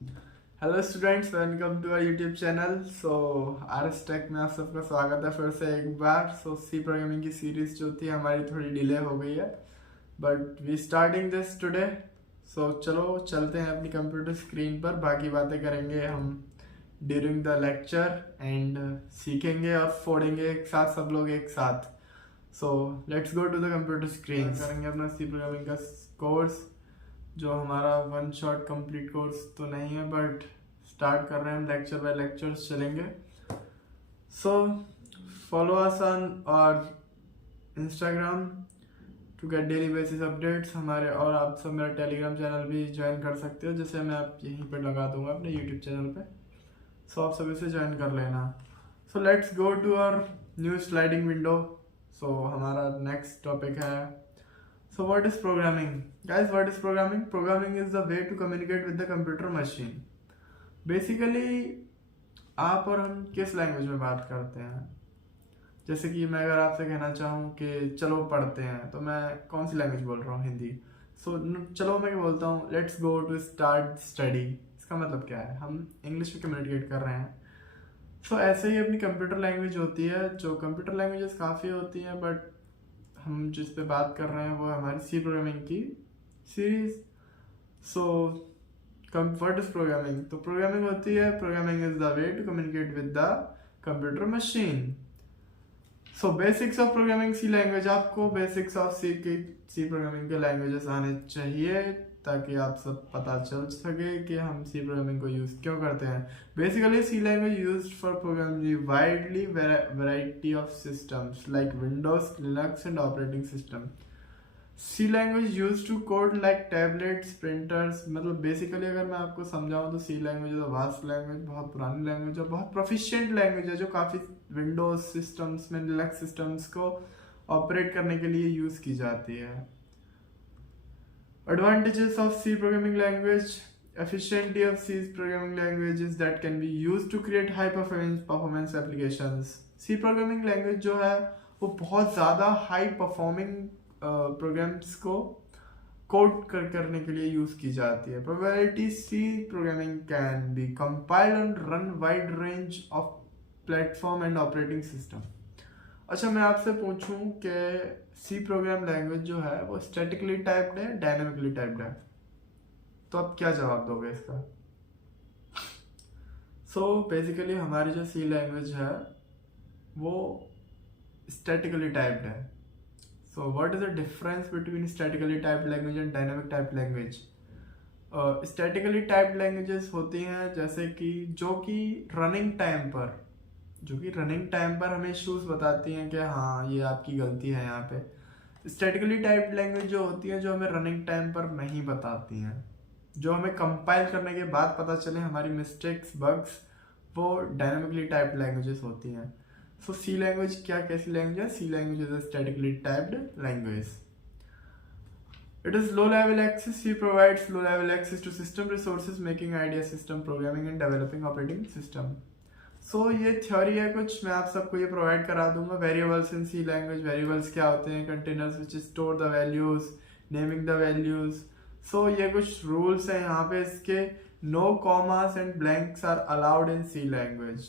Hello students, welcome to our YouTube channel. So RS tech में आप सबका स्वागत है फिर से एक बार। सी प्रोग्रामिंग की सीरीज जो थी हमारी थोड़ी डिले हो गई है, but we starting this today. चलो चलते हैं अपनी कंप्यूटर स्क्रीन पर, बाकी बातें करेंगे हम ड्यूरिंग द लेक्चर एंड सीखेंगे और फोड़ेंगे एक साथ, सब लोग एक साथ। So let's go to the computer screen. करेंगे अपना सी प्रोग्रामिंग का कोर्स, जो हमारा वन शॉट कंप्लीट कोर्स तो नहीं है, बट स्टार्ट कर रहे हैं हम, लेक्चर बाय लेक्चर्स चलेंगे। So follow us on our Instagram to get daily basis updates हमारे, और आप सब मेरा टेलीग्राम चैनल भी ज्वाइन कर सकते हो, जिसे मैं आप यहीं पर लगा दूंगा अपने यूट्यूब चैनल पे। आप सब इसे ज्वाइन कर लेना। Let's go to our new sliding window. हमारा नेक्स्ट टॉपिक है, what is programming? Guys, what is programming? Programming is the way to communicate with the computer machine. Basically, आप और हम किस लैंग्वेज में बात करते हैं? जैसे कि मैं अगर आपसे कहना चाहूँ कि चलो पढ़ते हैं, तो मैं कौन सी लैंग्वेज बोल रहा हूँ? हिंदी। चलो मैं क्या बोलता हूँ, let's go to start study. इसका मतलब क्या है? हम इंग्लिश में कम्युनिकेट कर रहे हैं। ऐसे ही अपनी कंप्यूटर लैंग्वेज होती है, जो कंप्यूटर लैंग्वेजेस काफ़ी होती हैं, बट हम जिस पे बात कर रहे हैं वो है हमारी सी प्रोग्रामिंग की सीरीज। What is programming? तो प्रोग्रामिंग होती है, programming is the way to communicate with the computer machine. Basics of programming C language, आपको बेसिक्स ऑफ सी प्रोग्रामिंग के लैंग्वेजेस आने चाहिए, ताकि आप सब पता चल सके कि हम सी प्रोग्रामिंग को यूज क्यों करते हैं। Basically C language used for programming widely variety of systems like Windows, Linux and operating system. C language use to code like tablets, printers. मतलब बेसिकली अगर मैं आपको समझाऊं तो C language is a vast language, बहुत पुरानी language है, बहुत प्रोफिशिएंट लैंग्वेज है, जो काफ़ी विंडोज सिस्टम्स में, लिनक्स सिस्टम्स को ऑपरेट करने के लिए यूज की जाती है। Advantages of C programming language. Efficiency of C programming language is that can be used to create high performance applications. C programming language जो है वो बहुत ज़्यादा हाई परफॉर्मिंग प्रोग्राम्स को कोड करने के लिए यूज़ की जाती है। Probability C programming can be compiled and run wide range of platform and operating system. अच्छा, मैं आपसे पूछूं कि सी प्रोग्राम लैंग्वेज जो है वो स्टैटिकली टाइप्ड है, डायनामिकली टाइप्ड है, तो आप क्या जवाब दोगे इसका? बेसिकली हमारी जो सी लैंग्वेज है वो स्टैटिकली टाइप्ड है। What is the difference between statically typed language and dynamic typed language? Statically typed languages होती हैं जैसे कि जो कि रनिंग टाइम पर हमें इश्यूज बताती हैं कि हाँ ये आपकी गलती है यहाँ पे। स्टैटिकली टाइप्ड लैंग्वेज जो होती है, जो हमें रनिंग टाइम पर नहीं बताती हैं, जो हमें कंपाइल करने के बाद पता चले हमारी मिस्टेक्स, बग्स, वो डायनामिकली टाइप्ड लैंग्वेजेस होती हैं। सी लैंग्वेज क्या कैसी लैंग्वेज है? C language is a statically typed language. It is low level access. C provides low level access to system resources, making idea system programming and developing operating system. ये theory है कुछ, मैं आप सबको ये प्रोवाइड करा दूंगा। Variables in C language, variables क्या होते हैं? Containers which store the values, naming the values. ये कुछ रूल्स हैं यहाँ पे इसके। No commas and blanks are allowed in C language,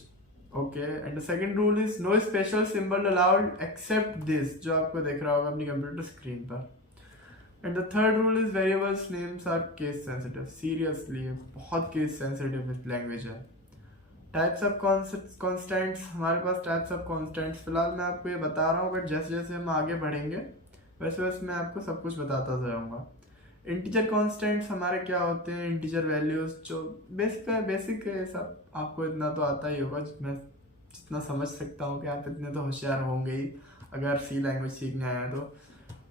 okay. And the second rule is no special symbol allowed except this, जो आपको दिख रहा होगा अपनी कंप्यूटर स्क्रीन पर। And the third rule is variables names are case sensitive. Seriously बहुत case sensitive language है। Types of constants, हमारे पास टाइप्स ऑफ कॉन्स्टेंट्स फिलहाल मैं आपको ये बता रहा हूँ, बट जैसे जैसे हम आगे बढ़ेंगे वैसे वैसे मैं आपको सब कुछ बताता जाऊँगा। इंटीजर कॉन्स्टेंट्स हमारे क्या होते हैं? इंटीजर वैल्यूज, जो बेसिक है, सब आपको इतना तो आता ही होगा, मैं जितना समझ सकता हूँ कि आप इतने तो होशियार होंगे ही अगर सी लैंग्वेज सीखने आए हैं तो।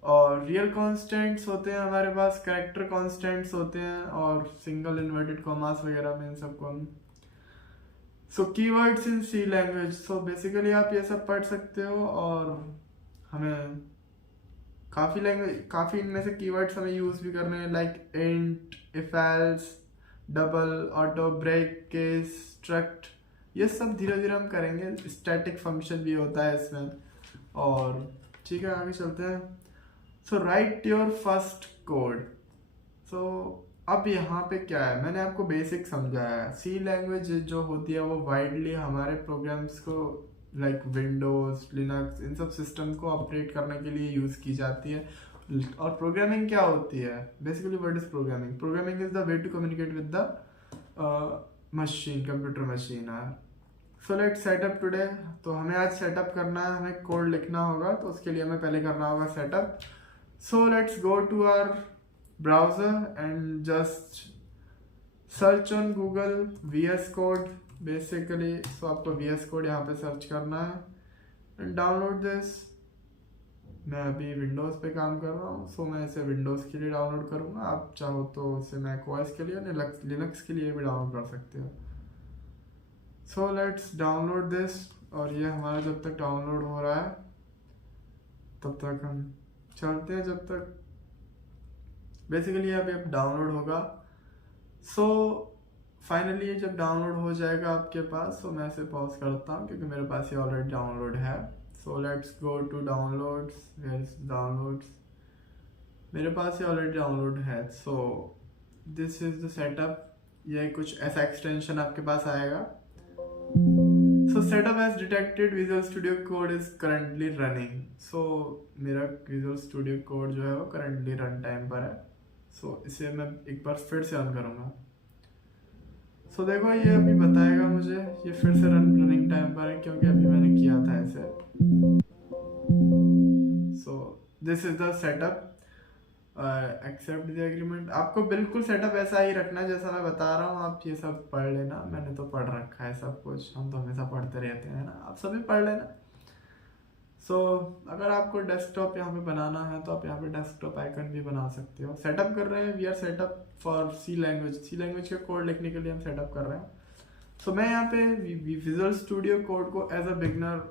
और रियल कॉन्स्टेंट्स होते हैं हमारे पास, कैरेक्टर कॉन्स्टेंट्स होते हैं, और सिंगल इन्वर्टेड कॉमास वगैरह में इन सबको हम। Keywords in C language, basically आप ये सब पढ़ सकते हो, और हमें काफ़ी इनमें से कीवर्ड्स हमें यूज़ भी करने हैं, like int, if else, double, auto, break, case, struct. ये सब धीरे धीरे हम करेंगे। स्टैटिक फंक्शन भी होता है इसमें। और ठीक है, आगे चलते हैं। Right your first code. अब यहाँ पे क्या है, मैंने आपको बेसिक समझाया है। सी लैंग्वेज जो होती है वो वाइडली हमारे प्रोग्राम्स को लाइक विंडोज, लिनक्स, इन सब सिस्टम को ऑपरेट करने के लिए यूज़ की जाती है। और प्रोग्रामिंग क्या होती है, basically what is programming? Programming is the way to communicate with the machine, computer machine. So let's setup today. तो हमें आज सेटअप करना है, हमें कोड लिखना होगा, तो उसके लिए हमें पहले करना होगा setup. So let's go to our browser and just search on Google VS Code basically। so आपको VS Code यहाँ पे सर्च करना है and download this। मैं अभी विंडोज़ पे काम कर रहा हूँ, सो मैं इसे विंडोज़ के लिए डाउनलोड करूँगा। आप चाहो तो इसे मैक ओएस के लिए, लिनक्स के लिए भी डाउनलोड कर सकते हो। So let's download this. और ये हमारा जब तक डाउनलोड हो रहा है तब तक हम चलते हैं, जब तक बेसिकली अभी अब डाउनलोड होगा। सो फाइनली जब डाउनलोड हो जाएगा आपके पास, तो मैं इसे पॉज करता हूँ क्योंकि मेरे पास ये ऑलरेडी डाउनलोड है। So let's go to downloads, where is downloads. मेरे पास ये ऑलरेडी डाउनलोड है। So this is the setup. ये कुछ ऐसा एक्सटेंशन आपके पास आएगा। So setup has detected Visual studio Code is currently running. So मेरा विजुअल स्टूडियो कोड जो है वो करंटली रन टाइम पर है। सो इसे मैं एक बार फिर से ऑन करूँगा। सो देखो ये अभी बताएगा मुझे ये फिर से रनिंग टाइम पर है क्योंकि अभी मैंने किया था इसे। So this is the setup. Accept the agreement. आपको बिल्कुल सेटअप ऐसा ही रखना है जैसा मैं बता रहा हूँ। आप ये सब पढ़ लेना, मैंने तो पढ़ रखा है सब कुछ, हम तो हमेशा पढ़ते रहते हैं ना, आप सभी पढ़ लेना। सो अगर आपको डेस्कटॉप यहाँ पे बनाना है तो आप यहाँ पे डेस्कटॉप आइकन भी बना सकते हो। सेटअप कर रहे हैं, we are setup for C language. C language का कोड लिखने के लिए हम सेटअप कर रहे हैं। सो मैं यहाँ पे विजुअल स्टूडियो कोड को एज अ बिगनर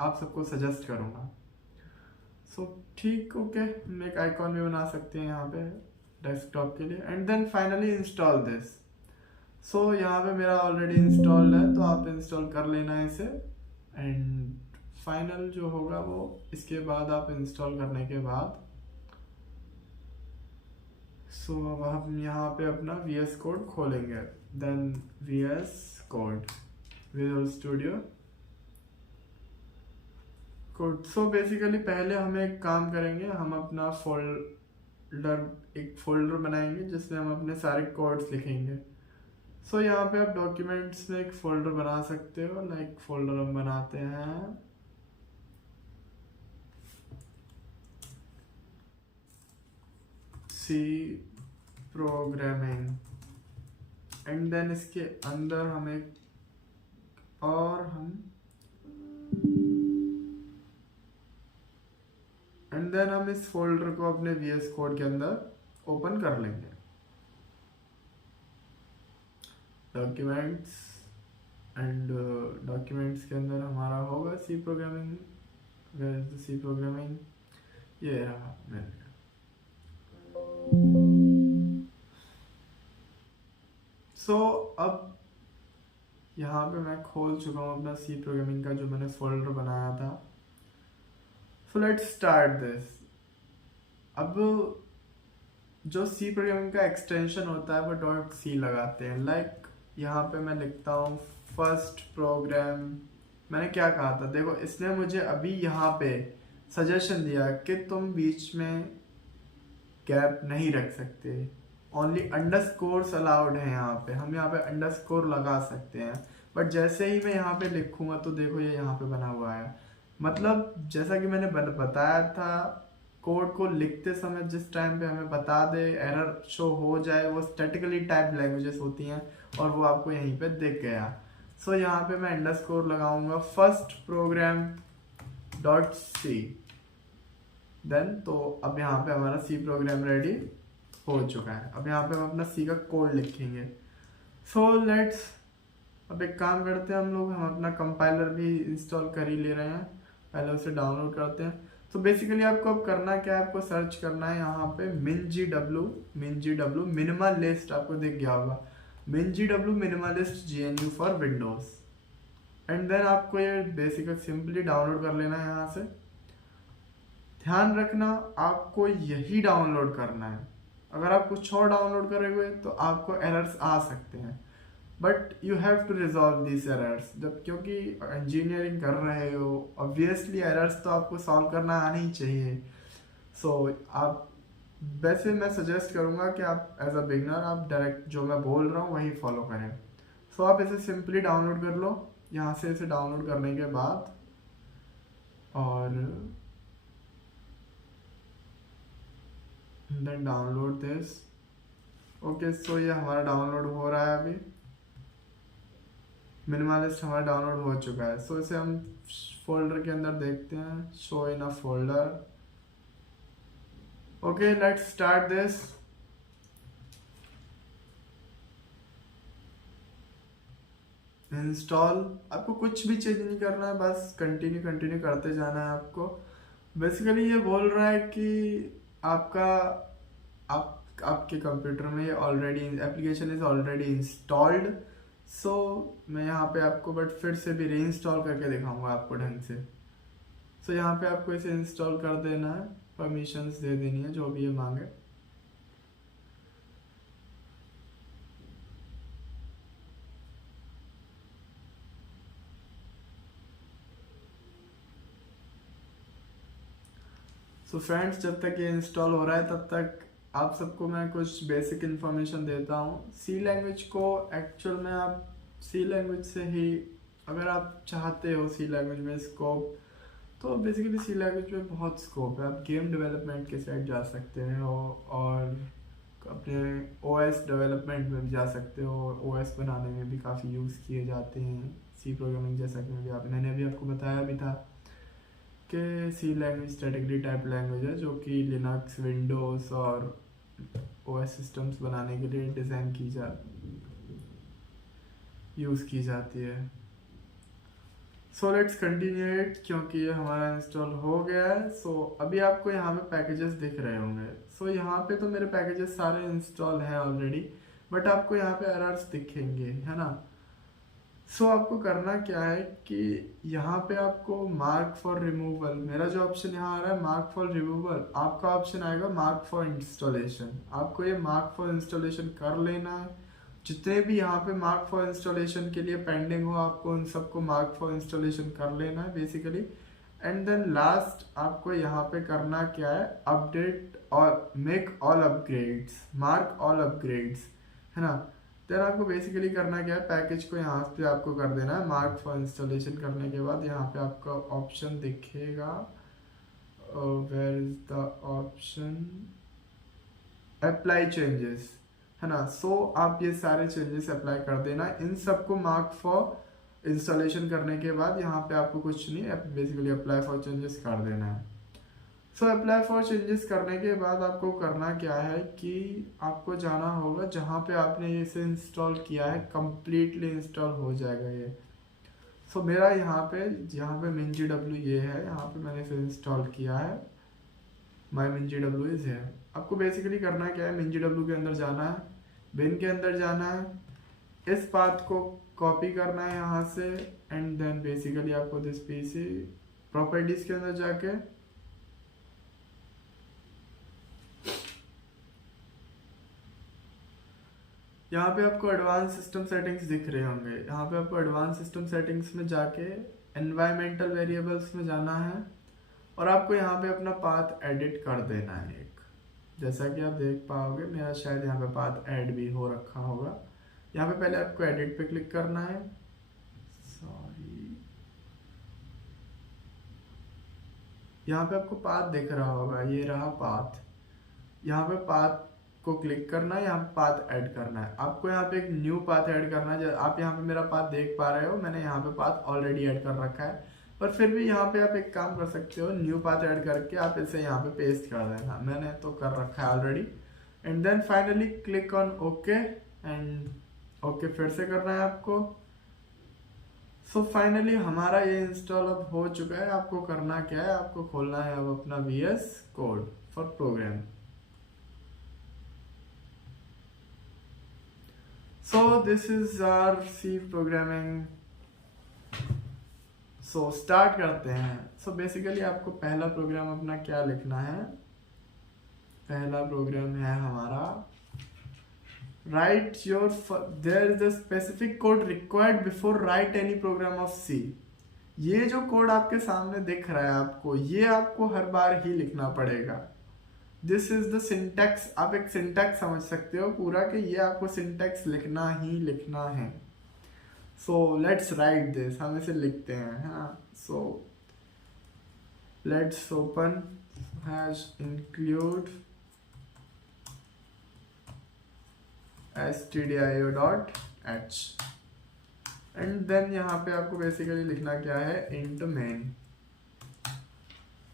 आप सबको सजेस्ट करूँगा। सो ठीक, ओके, हम एक आइकॉन भी बना सकते हैं यहाँ पे डेस्कटॉप के लिए। And then finally install this. So यहाँ पे मेरा ऑलरेडी इंस्टॉल्ड है, तो आप इंस्टॉल कर लेना है इसे। एंड फाइनल जो होगा वो इसके बाद आप इंस्टॉल करने के बाद, सो अब हम यहाँ पे अपना VS कोड खोलेंगे। Then VS code, visual studio code. So basically पहले हम एक काम करेंगे, हम अपना एक फोल्डर बनाएंगे जिसमें हम अपने सारे कोड्स लिखेंगे। सो यहाँ पे आप डॉक्यूमेंट्स में एक फोल्डर बना सकते हो। लाइक फोल्डर हम बनाते हैं C प्रोग्रामिंग। एंड देन इसके अंदर हम एक एंड देन हम इस फोल्डर को अपने VS कोड के अंदर ओपन कर लेंगे। डॉक्यूमेंट्स, एंड डॉक्यूमेंट्स के अंदर हमारा होगा C programming. Where is the C programming? ये रहा मेरे। सो अब यहाँ पे मैं खोल चुका हूँ अपना सी प्रोग्रामिंग का जो मैंने फोल्डर बनाया था। So let's start this. अब जो सी प्रोग्रामिंग का एक्सटेंशन होता है वो .c लगाते हैं। लाइक यहाँ पे मैं लिखता हूँ फर्स्ट प्रोग्राम। मैंने क्या कहा था, देखो इसने मुझे अभी यहाँ पे सजेशन दिया कि तुम बीच में गैप नहीं रख सकते, ओनली अंडरस्कोर्स अलाउड है। यहाँ पे हम यहाँ पे अंडरस्कोर लगा सकते हैं, बट जैसे ही मैं यहाँ पे लिखूंगा तो देखो ये यहाँ पे बना हुआ है। मतलब जैसा कि मैंने बताया था, कोड को लिखते समय जिस टाइम पे हमें बता दे, एरर शो हो जाए, वो स्टैटिकली टाइप लैंग्वेजेस होती हैं और वो आपको यहीं पे दिख गया। सो यहाँ पे मैं अंडरस्कोर लगाऊंगा फर्स्ट प्रोग्राम .c। देन तो अब यहाँ पे हमारा सी प्रोग्राम रेडी हो चुका है। अब यहाँ पे हम अपना सी का कोड लिखेंगे। सो लेट्स अब एक काम करते हैं हम लोग, हम अपना कंपाइलर भी इंस्टॉल कर ही ले रहे हैं, पहले उसे डाउनलोड करते हैं। तो बेसिकली आपको अब करना क्या है, आपको सर्च करना है यहाँ पे MinGW मिनिमलिस्ट, आपको दिख गया होगा MinGW minimalist GNU for Windows. And then आपको ये बेसिकली सिंपली डाउनलोड कर लेना है यहाँ से। ध्यान रखना आपको यही डाउनलोड करना है, अगर आप कुछ और डाउनलोड करोगे तो आपको एरर्स आ सकते हैं, but you have to resolve this errors. जब क्योंकि इंजीनियरिंग कर रहे हो, ऑब्वियसली एरर्स तो आपको सॉल्व करना आना ही चाहिए। सो आप वैसे मैं सजेस्ट करूँगा कि आप एज अ बिगनर आप डायरेक्ट जो मैं बोल रहा हूँ वही फॉलो करें। सो आप इसे सिंपली डाउनलोड कर लो यहाँ से। इसे डाउनलोड करने के बाद और देन डाउनलोड दिस। ओके, सो ये हमारा डाउनलोड हो रहा है अभी। मिनिमलिस्ट हमारा डाउनलोड हो चुका है। सो इसे हम फोल्डर के अंदर देखते हैं, show in a folder. Okay, let's start this. Install, आपको कुछ भी चेंज नहीं करना है, बस कंटिन्यू कंटिन्यू करते जाना है आपको। बेसिकली ये बोल रहा है कि आपका आपके कंप्यूटर में ये already application is already installed. So मैं यहाँ पे आपको बट फिर से भी रीइंस्टॉल करके दिखाऊंगा आपको ढंग से। सो यहाँ पे आपको इसे इंस्टॉल कर देना है, परमिशंस दे देनी है जो भी ये मांगे। सो फ्रेंड्स, जब तक ये इंस्टॉल हो रहा है तब तक आप सबको मैं कुछ बेसिक इन्फॉर्मेशन देता हूँ। सी लैंग्वेज को एक्चुअल में आप सी लैंग्वेज से ही, अगर आप चाहते हो सी लैंग्वेज में स्कोप, तो बेसिकली सी लैंग्वेज में बहुत स्कोप है। आप गेम डेवलपमेंट के साइड जा सकते हो और अपने ओएस डेवलपमेंट में भी जा सकते हो। ओएस बनाने में भी काफ़ी यूज़ किए जाते हैं सी प्रोग्रामिंग, जैसा कि मैंने अभी आपको बताया भी था कि सी लैंग्वेज कैटेगरी टाइप लैंग्वेज है जो कि लिनक्स, विंडोज़ और ओएस सिस्टम्स बनाने के लिए डिज़ाइन यूज़ की जाती है। सो लेट्स कंटिन्यू इट, क्योंकि ये हमारा इंस्टॉल हो गया है। सो अभी आपको यहाँ पे पैकेजेस दिख रहे होंगे। सो यहाँ पे तो मेरे पैकेजेस सारे इंस्टॉल हैं ऑलरेडी, बट आपको यहाँ पे एरर्स दिखेंगे, है ना। सो आपको करना क्या है कि यहाँ पे आपको मार्क फॉर रिमूवल, मेरा जो ऑप्शन यहाँ आ रहा है मार्क फॉर रिमूवल, आपका ऑप्शन आएगा मार्क फॉर इंस्टॉलेशन। आपको ये मार्क फॉर इंस्टॉलेशन कर लेना है। जितने भी यहाँ पे मार्क फॉर इंस्टॉलेशन के लिए पेंडिंग हो, आपको उन सबको मार्क फॉर इंस्टॉलेशन कर लेना है बेसिकली। एंड देन लास्ट आपको यहाँ पे करना क्या है, अपडेट और make all upgrades, mark all upgrades, है ना। देन आपको बेसिकली करना क्या है, पैकेज को यहाँ पे आपको कर देना है मार्क फॉर इंस्टॉलेशन। करने के बाद यहाँ पे आपका ऑप्शन दिखेगा, where is the option, apply changes, है ना। सो आप ये सारे चेंजेस अप्लाई कर देना। इन सबको मार्क फॉर इंस्टॉलेशन करने के बाद यहाँ पे आपको कुछ नहीं, बेसिकली अप्लाई फॉर चेंजेस कर देना है। सो अप्लाई फॉर चेंजेस करने के बाद आपको करना क्या है कि आपको जाना होगा जहाँ पे आपने इसे इंस्टॉल किया है, कंप्लीटली इंस्टॉल हो जाएगा ये। सो मेरा यहाँ पे MinGW ये है, यहाँ पे मैंने इसे इंस्टॉल किया है, माई MinGW इज है। आपको बेसिकली करना क्या है, MinGW के अंदर जाना है, बिन के अंदर जाना है, इस पाथ को कॉपी करना है यहाँ से, एंड देन बेसिकली आपको दिस पीसी प्रॉपर्टीज के अंदर जाके यहाँ पे आपको एडवांस सिस्टम सेटिंग्स दिख रहे होंगे। यहाँ पे आपको एडवांस सिस्टम सेटिंग्स में जाके एनवायरमेंटल वेरिएबल्स में जाना है और आपको यहाँ पे अपना पाथ एडिट कर देना है एक। जैसा कि आप देख पाओगे मेरा शायद यहाँ पे पाथ ऐड भी हो रखा होगा। यहाँ पे पहले आपको एडिट पे क्लिक करना है, सॉरी, यहाँ पे आपको पाथ दिख रहा होगा, ये रहा पाथ। यहाँ पे पाथ को क्लिक करना है, यहाँ पे पाथ ऐड करना है। आपको यहाँ पे एक न्यू पाथ ऐड करना है। आप यहाँ पे मेरा पाथ देख पा रहे हो, मैंने यहाँ पे पाथ ऑलरेडी ऐड कर रखा है, पर फिर भी यहाँ पे आप एक काम कर सकते हो, न्यू पाथ ऐड करके आप इसे यहाँ पे पेस्ट कर देना। मैंने तो कर रखा है already. And then finally click on okay, and okay फिर से करना है आपको। सो फाइनली हमारा ये इंस्टॉल अब हो चुका है। आपको करना क्या है, आपको खोलना है अब अपना VS code for program. So this is our C programming. So start करते हैं। So basically आपको पहला प्रोग्राम अपना क्या लिखना है, पहला प्रोग्राम है हमारा write your there is a specific code required before write any program of C. ये जो कोड आपके सामने दिख रहा है आपको, ये आपको हर बार ही लिखना पड़ेगा। This is the syntax. आप एक सिंटैक्स समझ सकते हो पूरा कि ये आपको सिंटैक्स लिखना ही लिखना है। सो लेट्स राइट दिस, हम इसे लिखते हैं, है ना। So let's open hash include stdio.h and then यहाँ पे आपको बेसिकली लिखना क्या है, int main।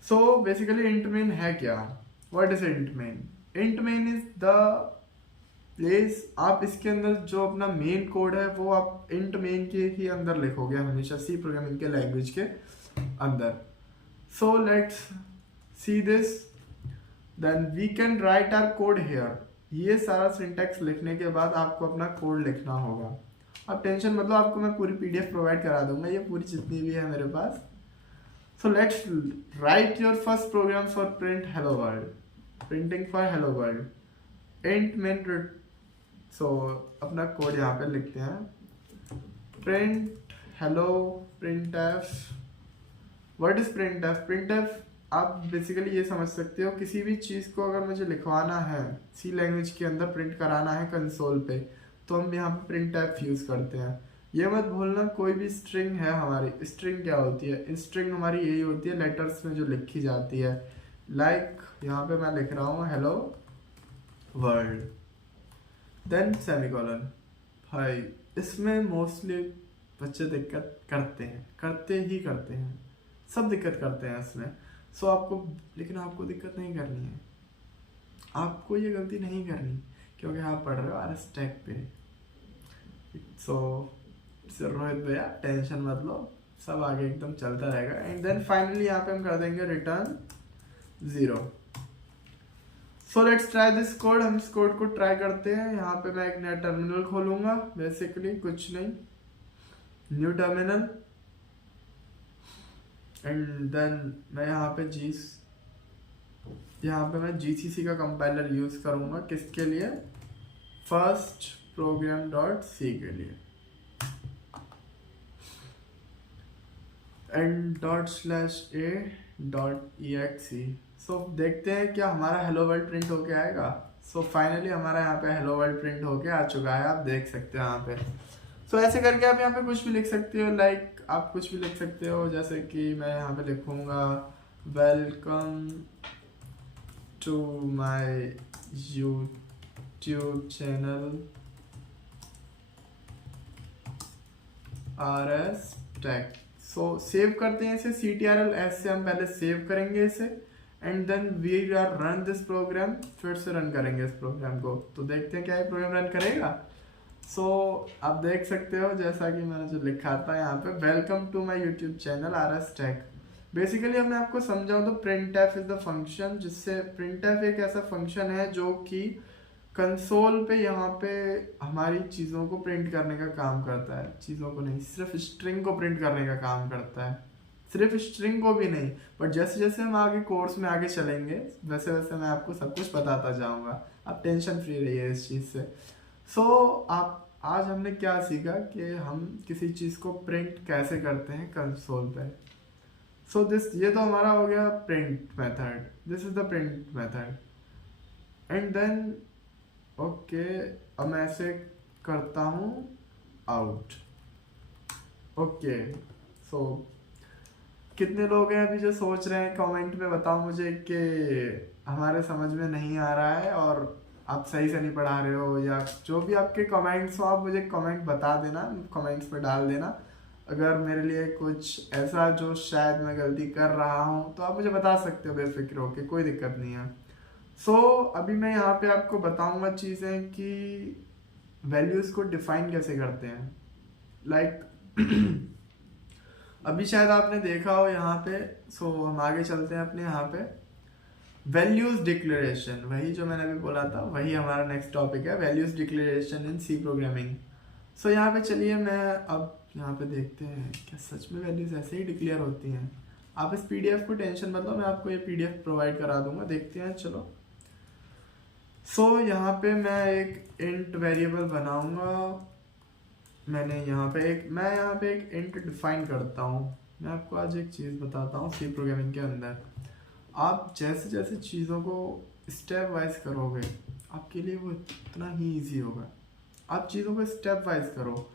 So basically int main है क्या, what is int main? int main is the place, आप इसके अंदर जो अपना मेन कोड है वो आप int main के ही अंदर लिखोगे हमेशा, सी प्रोग्रामिंग के लैंग्वेज के अंदर। So let's see this, then we can write our code here. ये सारा सिंटैक्स लिखने के बाद आपको अपना कोड लिखना होगा। अब टेंशन मतलब आपको मैं पूरी पीडीएफ प्रोवाइड करा दूंगा, ये पूरी जितनी भी है मेरे पास। So let's write your first program for print hello world, printing for hello world int main. So अपना कोड यहाँ पे लिखते हैं, print hello print f. What is print f? Print f आप बेसिकली ये समझ सकते हो, किसी भी चीज़ को अगर मुझे लिखवाना है सी लैंग्वेज के अंदर, प्रिंट कराना है कंसोल पे, तो हम यहाँ पे प्रिंट एफ यूज़ करते हैं। ये मत भूलना कोई भी स्ट्रिंग है हमारी, स्ट्रिंग क्या होती है? स्ट्रिंग हमारी यही होती है लेटर्स में जो लिखी जाती है। लाइक यहाँ पे मैं लिख रहा हूँ हेलो वर्ल्ड, देन सेमीकोलन। भाई इसमें मोस्टली बच्चे दिक्कत करते हैं, करते हैं, सब दिक्कत करते हैं इसमें। सो आपको, लेकिन आपको दिक्कत नहीं करनी है, आपको ये गलती नहीं करनी, क्योंकि आप पढ़ रहे हो आर स्टैक पे। सो रोहित भैया टेंशन मत लो, सब आगे एकदम चलता रहेगा। एंड देन फाइनली यहाँ पे हम कर देंगे return 0। So let's try this code. हम इस कोड को ट्राई करते हैं। यहाँ पे मैं एक नया टर्मिनल खोलूंगा, बेसिकली कुछ नहीं, न्यू टर्मिनल। एंड देन मैं यहाँ पे मैं GCC का कंपाइलर यूज करूंगा, किसके लिए? फर्स्ट प्रोग्राम डॉट सी के लिए। And ./a.exe। सो देखते हैं क्या हमारा हेलो वर्ल्ड प्रिंट होके आएगा। सो फाइनली हमारा यहाँ पे हेलो वर्ल्ड प्रिंट होके आ चुका है, आप देख सकते हो यहाँ पे। सो ऐसे करके आप यहाँ पे कुछ भी लिख सकते हो, लाइक आप कुछ भी लिख सकते हो, जैसे कि मैं यहाँ पे लिखूँगा welcome to my YouTube channel RS Tech। So save करते हैं इसे, CTRL-S से हम पहले सेव करेंगे इसे, and then we are run this program. फिर से रन करेंगे इस प्रोग्राम को, तो देखते हैं क्या ये प्रोग्राम रन करेगा। सो आप देख सकते हो जैसा कि मैंने जो लिखा था यहाँ पे, welcome to my YouTube channel RS Tech। Basically मैं आपको समझाऊँ तो printf इज द फंक्शन, जिससे printf एक ऐसा फंक्शन है जो कि कंसोल पे यहाँ पे हमारी चीज़ों को प्रिंट करने का काम करता है। चीज़ों को नहीं, सिर्फ स्ट्रिंग को प्रिंट करने का काम करता है, सिर्फ स्ट्रिंग को भी नहीं। बट जैसे जैसे हम आगे कोर्स में आगे चलेंगे वैसे वैसे मैं आपको सब कुछ बताता जाऊँगा, आप टेंशन फ्री रहिए इस चीज़ से। सो आप आज हमने क्या सीखा कि हम किसी चीज़ को प्रिंट कैसे करते हैं कंसोल पे। सो दिस, ये तो हमारा हो गया print method, this is the print method. And then okay, अब मैं ऐसे करता हूँ आउट। ओके, सो कितने लोग हैं अभी जो सोच रहे हैं, कमेंट में बताओ मुझे कि हमारे समझ में नहीं आ रहा है और आप सही से नहीं पढ़ा रहे हो, या जो भी आपके कमेंट्स हो आप मुझे कमेंट बता देना, कमेंट्स में डाल देना। अगर मेरे लिए कुछ ऐसा जो शायद मैं गलती कर रहा हूँ तो आप मुझे बता सकते हो बेफिक्र होके, कोई दिक्कत नहीं है। सो अभी मैं यहाँ पे आपको बताऊँगा चीज़ें कि वैल्यूज़ को डिफाइन कैसे करते हैं। लाइक अभी शायद आपने देखा हो यहाँ पे। सो हम आगे चलते हैं अपने यहाँ पे, वैल्यूज डिक्लेरेशन, वही जो मैंने अभी बोला था वही हमारा नेक्स्ट टॉपिक है, वैल्यूज डिक्लेरेशन इन सी प्रोग्रामिंग। सो यहाँ पे चलिए मैं अब यहाँ पे देखते हैं क्या सच में वैल्यूज ऐसे ही डिक्लेयर होती हैं। आप इस पीडीएफ को टेंशन मत लो, मैं आपको ये पीडीएफ प्रोवाइड करा दूंगा, देखते हैं। चलो यहाँ पे मैं एक इंट वेरिएबल बनाऊंगा। मैं यहाँ पे एक इंट डिफाइन करता हूँ। मैं आपको आज एक चीज़ बताता हूँ सी प्रोग्रामिंग के अंदर। आप जैसे जैसे चीज़ों को स्टेप वाइज करोगे आपके लिए वो इतना ही ईजी होगा। आप चीज़ों को स्टेप वाइज करो।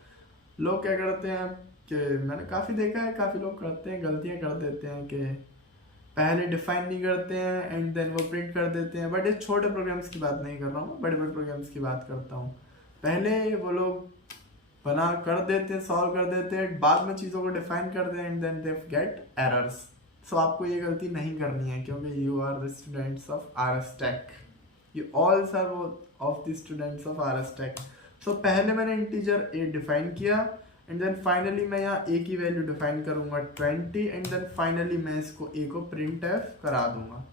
लोग क्या करते हैं कि मैंने काफ़ी देखा है, काफ़ी लोग करते हैं, गलतियाँ कर देते हैं कि पहले डिफाइन नहीं करते हैं एंड देन वो प्रिंट कर देते हैं। बट ये छोटे प्रोग्राम्स की बात नहीं कर रहा हूँ, बड़े बड़े प्रोग्राम्स की बात करता हूँ। पहले वो लोग बना कर देते हैं, सॉल्व कर देते हैं, बाद में चीज़ों को डिफाइन कर दें and then they get errors. So आपको ये गलती नहीं करनी है क्योंकि you are the students of RSTech। You all are of the students of RSTech। So पहले मैंने इंटीजर a डिफाइन किया एंड देन फाइनली मैं यहाँ a की वैल्यू डिफाइन करूंगा 20 एंड देन फाइनली मैं इसको a को printf करा दूंगा।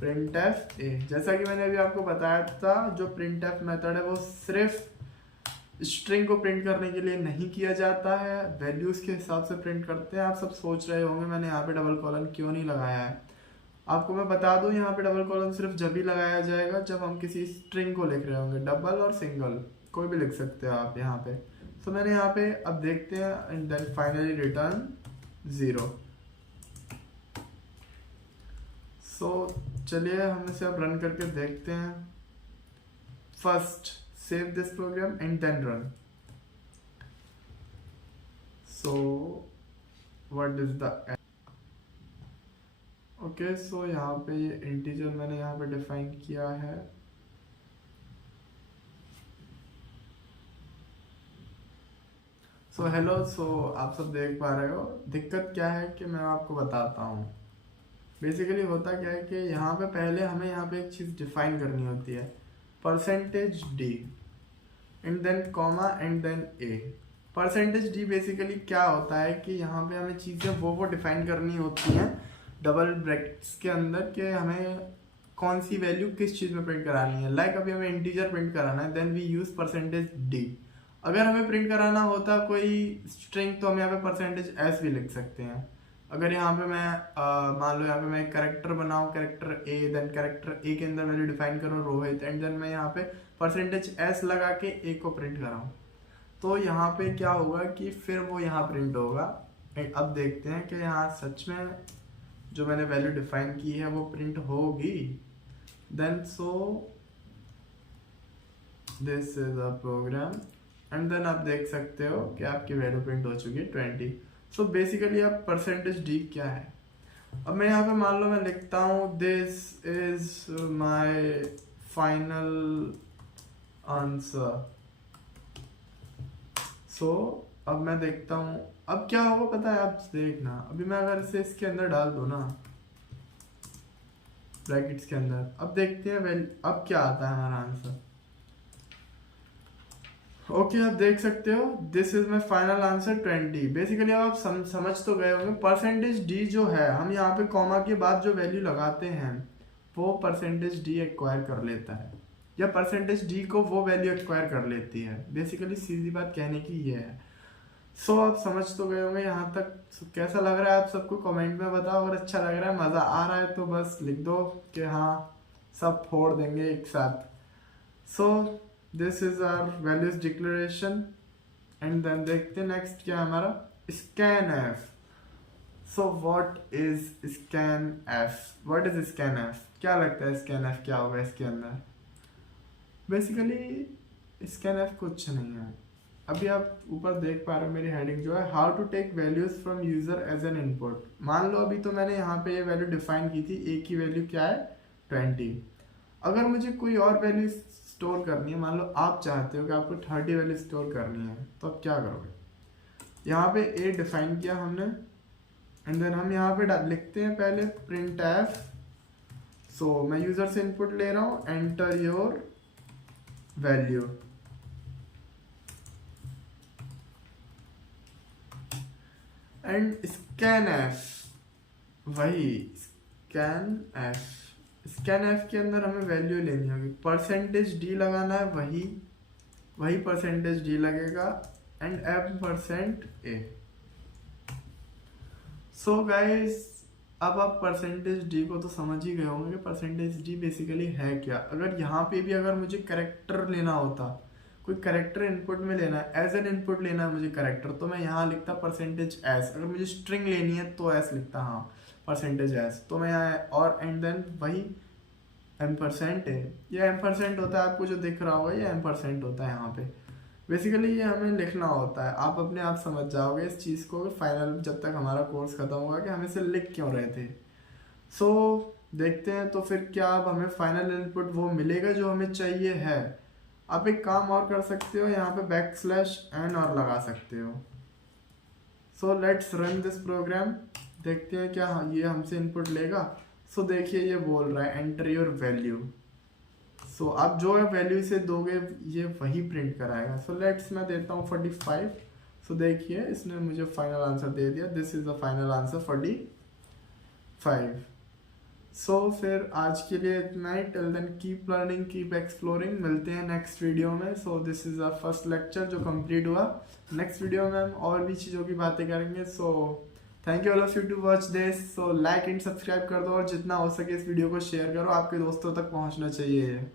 printf a, जैसा कि मैंने अभी आपको बताया था, जो printf मेथड है वो सिर्फ स्ट्रिंग को प्रिंट करने के लिए नहीं किया जाता है, वैल्यूज के हिसाब से प्रिंट करते हैं। आप सब सोच रहे होंगे मैंने यहाँ पे डबल कॉलन क्यों नहीं लगाया है। आपको मैं बता दूं, यहाँ पे डबल कॉलन सिर्फ जब ही लगाया जाएगा जब हम किसी स्ट्रिंग को लिख रहे होंगे। डबल और सिंगल कोई भी लिख सकते हो आप यहाँ पे। तो मैंने यहाँ पे अब देखते हैं एंड देन फाइनली रिटर्न 0। सो चलिए हम इसे अब रन करके देखते हैं। First save this program and then run. So what is the okay, so यहाँ पे ये इंटीजर मैंने यहाँ पे डिफाइन किया है। सो हेलो, आप सब देख पा रहे हो। दिक्कत क्या है कि मैं आपको बताता हूँ। बेसिकली होता क्या है कि यहाँ पे पहले हमें यहाँ पे एक चीज़ डिफाइन करनी होती है, %d and then comma and then a। %d basically क्या होता है कि यहाँ पे हमें चीज़ें वो डिफाइन करनी होती हैं डबल ब्रैकेट्स के अंदर कि हमें कौन सी वैल्यू किस चीज़ में प्रिंट करानी है। लाइक अभी हमें इंटीजर प्रिंट कराना है, देन वी यूज़ %d। अगर हमें प्रिंट कराना होता कोई स्ट्रिंग तो हम यहाँ पे %s भी लिख सकते हैं। अगर यहाँ पे मैं मान लो यहाँ पे मैं एक कैरेक्टर बनाऊँ, character a, then character a के अंदर वैल्यू डिफाइन करूँ रोहित एंड देन मैं यहाँ पे %s लगा के a को प्रिंट कराऊँ, तो यहाँ पे क्या होगा कि फिर वो यहाँ प्रिंट होगा। एंड अब देखते हैं कि यहाँ सच में जो मैंने वैल्यू डिफाइन की है वो प्रिंट होगी। Then so this is a program and then आप देख सकते हो कि आपकी वैल्यू प्रिंट हो चुकी है 20। सो बेसिकली अब %d क्या है। अब मैं यहाँ पे मान लो मैं लिखता हूँ this is my final answer. So अब मैं देखता हूँ अब क्या होगा, पता है आप देखना। अभी मैं अगर इसे इसके अंदर डाल दूँ ना ब्रैकेट्स के अंदर, अब देखते हैं अब क्या आता है हमारा आंसर। ओके आप देख सकते हो this is my final answer 20। Basically आप समझ तो गए होंगे। %d जो है हम यहाँ पे कॉमा के बाद जो वैल्यू लगाते हैं वो %d एक्वायर कर लेता है, या %d को वो वैल्यू एक्वायर कर लेती है। बेसिकली सीधी बात कहने की ये है। सो आप समझ तो गए होंगे यहाँ तक। कैसा लग रहा है आप सबको कमेंट में बताओ। अगर अच्छा लग रहा है, मज़ा आ रहा है तो बस लिख दो कि हाँ सब फोड़ देंगे एक साथ। So this is our values declaration and then देखते हैं नेक्स्ट क्या है हमारा scanf। So what is scanf? What is scanf? क्या लगता है scanf क्या होगा इसके अंदर? बेसिकली scanf कुछ नहीं है। अभी आप ऊपर देख पा रहे हो मेरी हेडिंग जो है how to take values from user as an input. मान लो अभी तो मैंने यहाँ पे ये वैल्यू डिफाइन की थी, a की वैल्यू क्या है 20। अगर मुझे कोई और वैल्यू स्टोर करनी है, मान लो आप चाहते हो कि आपको 30 वैल्यू स्टोर करनी है, तो आप क्या करोगे? यहाँ पे a डिफाइन किया हमने एंड देन हम यहाँ पे लिखते हैं पहले printf। सो मैं यूजर से इनपुट ले रहा हूँ, enter your value and scanf। वही scanf के अंदर हमें वैल्यू लेनी होगी। %d लगाना है, वही %d लगेगा एंड %a। सो गाइस अब आप परसेंटेज डी को तो समझ ही गए होंगे कि परसेंटेज डी बेसिकली है क्या। अगर यहाँ पे भी अगर मुझे करेक्टर लेना होता, कोई करेक्टर इनपुट में लेना है, एज एन इनपुट लेना है मुझे करेक्टर, तो मैं यहाँ लिखता परसेंटेज एस। अगर मुझे स्ट्रिंग लेनी है तो एस लिखता, हाँ परसेंटेज एस। तो मैं यहाँ और एंड देन वही M% है, ये M% होता है, आपको जो दिख रहा होगा ये M% होता है यहाँ पे। बेसिकली ये हमें लिखना होता है, आप अपने आप समझ जाओगे इस चीज़ को फाइनल जब तक हमारा कोर्स खत्म होगा कि हम इसे लिख क्यों रहे थे। सो देखते हैं तो फिर क्या अब हमें फाइनल इनपुट वो मिलेगा जो हमें चाहिए है। आप एक काम और कर सकते हो, यहाँ पे \n और लगा सकते हो। So let's run this program, देखते हैं क्या ये हमसे इनपुट लेगा। सो देखिए ये बोल रहा है एंटर योर वैल्यू। सो आप जो है वैल्यू इसे दोगे ये वही प्रिंट कराएगा। सो लेट्स मैं देता हूँ 45। सो देखिए इसने मुझे फाइनल आंसर दे दिया, this is the final answer 45। So फिर आज के लिए इतना ही। Till then keep learning, keep exploring. मिलते हैं नेक्स्ट वीडियो में। So this is our first lecture जो कंप्लीट हुआ। नेक्स्ट वीडियो में हम और भी चीज़ों की बातें करेंगे। So thank you all of you to watch this. So like and subscribe कर दो और जितना हो सके इस वीडियो को शेयर करो, आपके दोस्तों तक पहुंचना चाहिए।